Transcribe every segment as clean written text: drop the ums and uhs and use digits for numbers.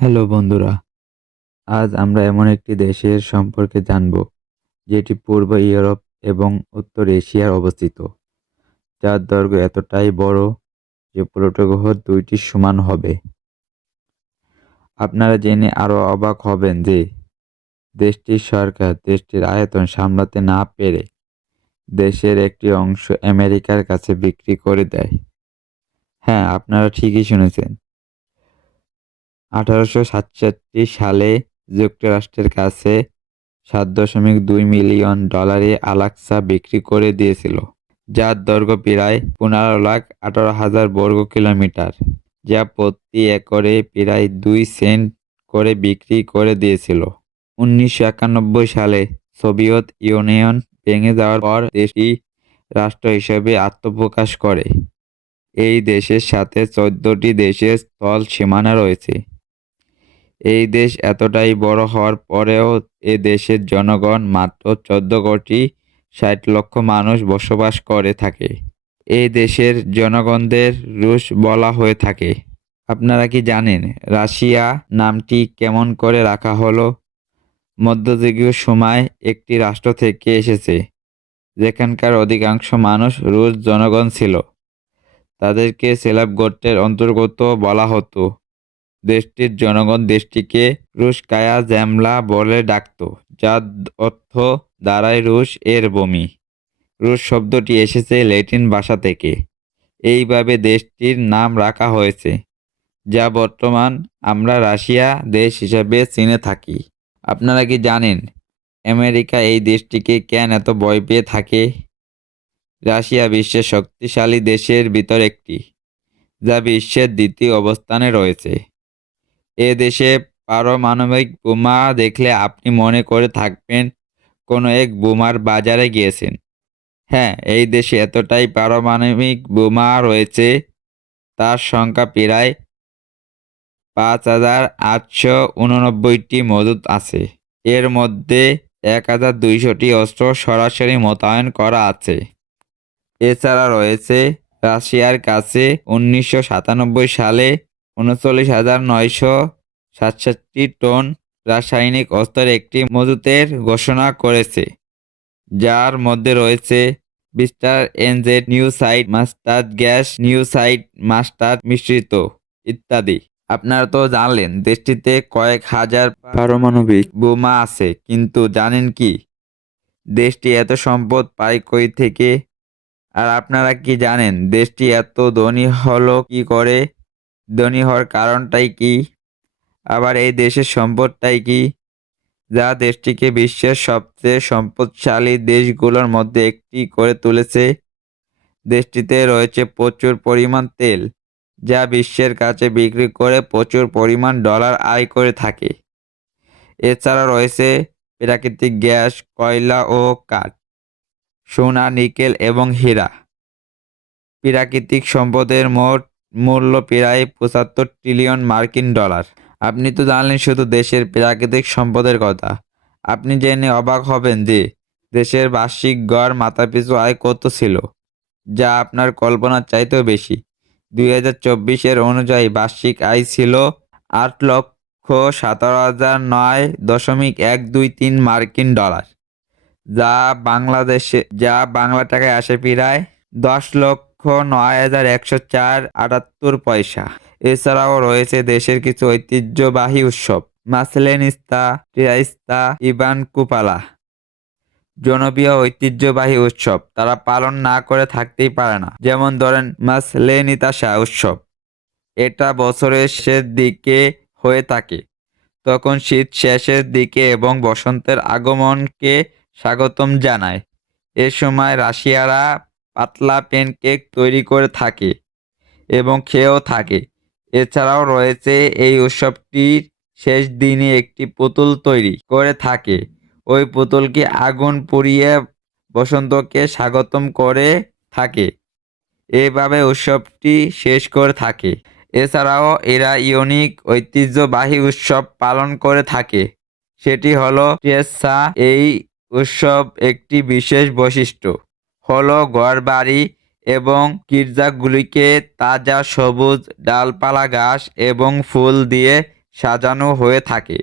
Hello বন্ধুরা, আজ আমরা এমন একটি দেশের সম্পর্কে জানব যেটি পূর্ব ইউরোপ এবং উত্তর এশিয়ায় অবস্থিত, যার দৈর্ঘ্য এতটাই বড় যে প্লুটো গ্রহের দুইটি সমান হবে। আপনারা জেনে আরও অবাক হবেন যে দেশটির সরকার দেশটির আয়তন সামলাতে না পেরে দেশের একটি অংশ আমেরিকার কাছে বিক্রি করে দেয়। হ্যাঁ, আপনারা ঠিকই শুনেছেন। 1867 সালে যুক্তরাষ্ট্রের কাছে $7.2 মিলিয়ন আলাস্কা বিক্রি করে দিয়েছিল, যার দৈর্ঘ্য প্রায় 15,18,000 বর্গ কিলোমিটার, যা প্রতি একরে প্রায় 2 সেন্ট করে বিক্রি করে দিয়েছিল। 1991 সালে সোভিয়েত ইউনিয়ন ভেঙে যাওয়ার পর দেশটি রাষ্ট্র হিসেবে আত্মপ্রকাশ করে। এই দেশের সাথে 14টি দেশের স্থল সীমানা রয়েছে। এই দেশ এতটাই বড় হওয়ার পরেও এ দেশের জনগণ মাত্র 14,60,00,000 মানুষ বসবাস করে থাকে। এই দেশের জনগণদের রুশ বলা হয়ে থাকে। আপনারা কি জানেন রাশিয়া নামটি কেমন করে রাখা হলো? মধ্যযুগীয় সময় একটি রাষ্ট্র থেকে এসেছে যেখানকার অধিকাংশ মানুষ রুশ জনগণ ছিল। তাদেরকে স্লাভ গোত্রের অন্তর্গত বলা হতো। দেশটির জনগণ দেশটিকে রুশকায়া জেমলা বলে ডাকত, যার অর্থ দাঁড়ায় রুশ এর ভূমি। রুশ শব্দটি এসেছে ল্যাটিন ভাষা থেকে। এইভাবে দেশটির নাম রাখা হয়েছে, যা বর্তমান আমরা রাশিয়া দেশ হিসেবে চিনে থাকি। আপনারা কি জানেন আমেরিকা এই দেশটিকে কেন এত ভয় পেয়ে থাকে? রাশিয়া বিশ্বের শক্তিশালী দেশের ভিতর একটি, যা বিশ্বের দ্বিতীয় অবস্থানে রয়েছে। এ দেশে পারমাণবিক বোমা দেখলে আপনি মনে করে থাকবেন কোনো এক বোমার বাজারে গিয়েছেন। হ্যাঁ, এই দেশে এতটাই পারমাণবিক বোমা রয়েছে, তার সংখ্যা প্রায় 5,889টি মজুদ আছে। এর মধ্যে 1,200টি অস্ত্র সরাসরি মোতায়েন করা আছে। এছাড়া রয়েছে রাশিয়ার কাছে 1997 সালে 39,967 টন রাসায়নিক অস্ত্রের একটি মজুতের ঘোষণা করেছে, যার মধ্যে রয়েছে বিস্টার এনজেড নিউসাইড মাস্টার্ড গ্যাস, নিউসাইড মাস্টার্ড মিশ্রিত ইত্যাদি। আপনারা তো জানলেন দেশটিতে কয়েক হাজার পারমাণবিক বোমা আছে, কিন্তু জানেন কি দেশটি এত সম্পদ পায় কই থেকে? আর আপনারা কি জানেন দেশটি এত ধনী হলো কি করে? ধনী হওয়ার কারণটাই কি? আবার এই দেশের সম্পদটাই কি, যা দেশটিকে বিশ্বের সবচেয়ে সম্পদশালী দেশগুলোর মধ্যে একটি করে তুলেছে? দেশটিতে রয়েছে প্রচুর পরিমাণ তেল, যা বিশ্বের কাছে বিক্রি করে প্রচুর পরিমাণ ডলার আয় করে থাকে। এছাড়া রয়েছে প্রাকৃতিক গ্যাস, কয়লা ও কাঠ, সোনা, নিকেল এবং হীরা। প্রাকৃতিক সম্পদের মোট মূল্য প্রায় 75 ট্রিলিয়ন মার্কিন ডলার। আপনি তো জানলেন শুধু দেশের প্রাকৃতিক সম্পদের কথা। আপনি জেনে অবাক হবেন যে দেশের বার্ষিক গড় মাথাপিছু আয় কত ছিল, যা আপনার কল্পনার চাইতেও বেশি। 2024 অনুযায়ী বার্ষিক আয় ছিল 8,17,009.123 মার্কিন ডলার, যা বাংলা টাকায় আসে প্রায় 10,09,104.78 পয়সা। এছাড়াও রয়েছে দেশের কিছু ঐতিহ্যবাহী উৎসব। মাসলেনিস্তা, টিরাইস্তা, ইবান কুপালা জনপ্রিয় ঐতিহ্যবাহী উৎসব, তারা পালন না করে থাকতেই পারে না। যেমন ধরেন মাসলেনিতাসা উৎসব। এটা বছরের শেষের দিকে হয়ে থাকে। তখন শীত শেষের দিকে এবং বসন্তের আগমনকে স্বাগতম জানায়। এ সময় রাশিয়ারা পাতলা প্যানকেক তৈরি করে থাকে এবং খেয়েও থাকে। এছাড়াও রয়েছে এই উৎসবটির শেষ দিনে একটি পুতুল তৈরি করে থাকে। ওই পুতুলকে আগুন পুড়িয়ে বসন্তকে স্বাগতম করে থাকে। এভাবে উৎসবটি শেষ করে থাকে। এছাড়াও এরা ইউনিক ঐতিহ্যবাহী উৎসব পালন করে থাকে, সেটি হলো টিয়েসা। এই উৎসব একটি বিশেষ বৈশিষ্ট্য হলো ঘরবাড়ি এবং গির্জাগুলিকে তাজা সবুজ ডালপালা, ঘাস এবং ফুল দিয়ে সাজানো হয়ে থাকে।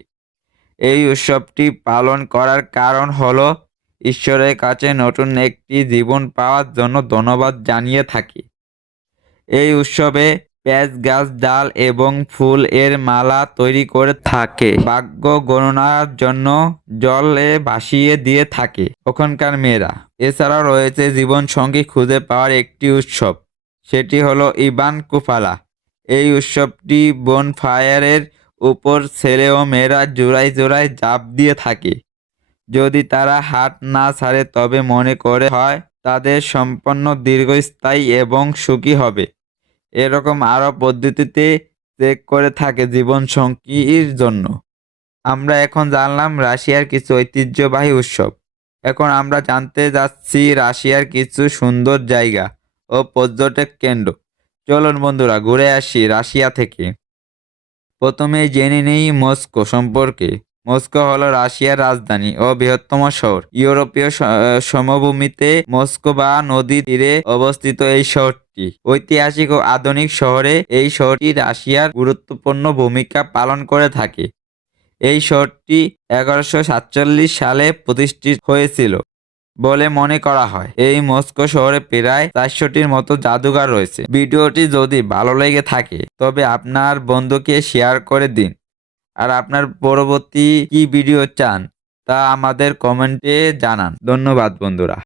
এই উৎসবটি পালন করার কারণ হলো ঈশ্বরের কাছে নতুন একটি জীবন পাওয়ার জন্য ধন্যবাদ জানিয়ে থাকি। এই উৎসবে পেঁয়াজ গাছ, ডাল এবং ফুল এর মালা তৈরি করে থাকে। ভাগ্য গণনার জন্য জলে ভাসিয়ে দিয়ে থাকে ওখানকার মেয়েরা। এছাড়াও রয়েছে জীবন সঙ্গী খুঁজে পাওয়ার একটি উৎসব, সেটি হলো ইবান কুফালা। এই উৎসবটি বনফায়ারের উপর ছেলে ও মেয়েরা জোড়ায় জোড়ায় ঝাঁপ দিয়ে থাকে। যদি তারা হাত না ছাড়ে তবে মনে করে হয় তাদের সম্পন্ন দীর্ঘস্থায়ী এবং সুখী হবে। এরকম আরও পদ্ধতিতে চেক করে থাকে জীবন সঙ্গীর জন্য। আমরা এখন জানলাম রাশিয়ার কিছু ঐতিহ্যবাহী উৎসব। এখন আমরা জানতে যাচ্ছি রাশিয়ার কিছু সুন্দর জায়গা ও পর্যটক কেন্দ্র। চলুন বন্ধুরা ঘুরে আসি রাশিয়া থেকে। প্রথমেই জেনে নেই মস্কো সম্পর্কে। মস্কো হলো রাশিয়ার রাজধানী ও বৃহত্তম শহর। ইউরোপীয় সমভূমিতে মস্কো বা নদীর তীরে অবস্থিত এই শহরটি ঐতিহাসিক ও আধুনিক শহরে এই শহরটি রাশিয়ার গুরুত্বপূর্ণ ভূমিকা পালন করে থাকে। এই শহরটি 1147 সালে প্রতিষ্ঠিত হয়েছিল বলে মনে করা হয়। এই মস্কো শহরে প্রায় 400টির মতো জাদুঘর রয়েছে। ভিডিওটি যদি ভালো লেগে থাকে তবে আপনার বন্ধুকে শেয়ার করে দিন। আর আপনার পরবর্তী কি ভিডিও চান তা আমাদের কমেন্টে জানান। ধন্যবাদ বন্ধুরা।